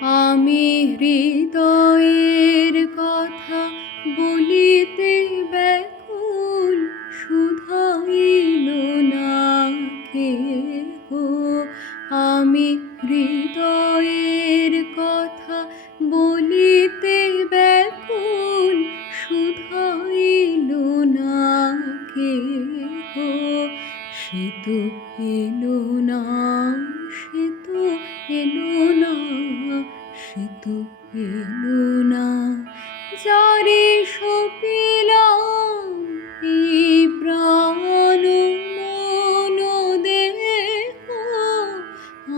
আমি হৃদয়ের কথা বলিতে ব্যাকুল, শুধাইল না কেহ। আমি হৃদয়ের কথা বলিতে ব্যাকুল, শুধাইল না কেহ। সে তো এলো না, সে তো এলো না তো এলো না যারে সপিলাম এই প্রাণ মন দেহ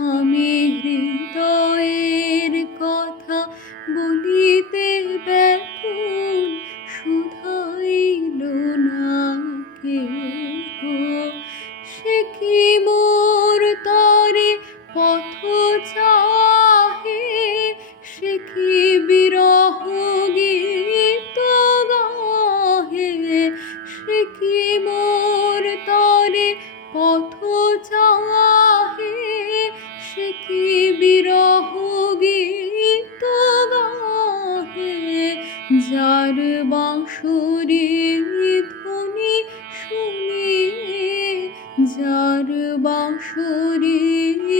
আমি হৃদয়ের কথা বলিতে কি বিরহ গীত গাহে। সে কি মোর তরে পথ চাহে সে কি বিরহ গীত গাহে? যার বাঁশরি ধ্বনি শুনিয়ে যার বাঁশরি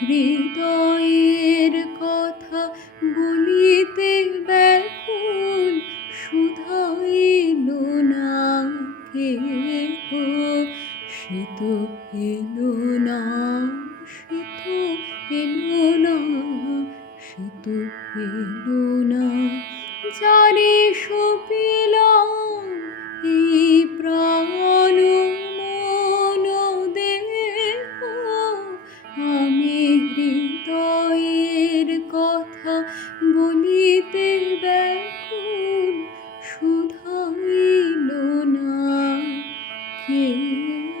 হৃদয়ের কথা বলিতে ব্যাকুল শুধাইল না কেহ। সে তো এলো না, সে তো এলো না, সে তো এলো না। যারে you.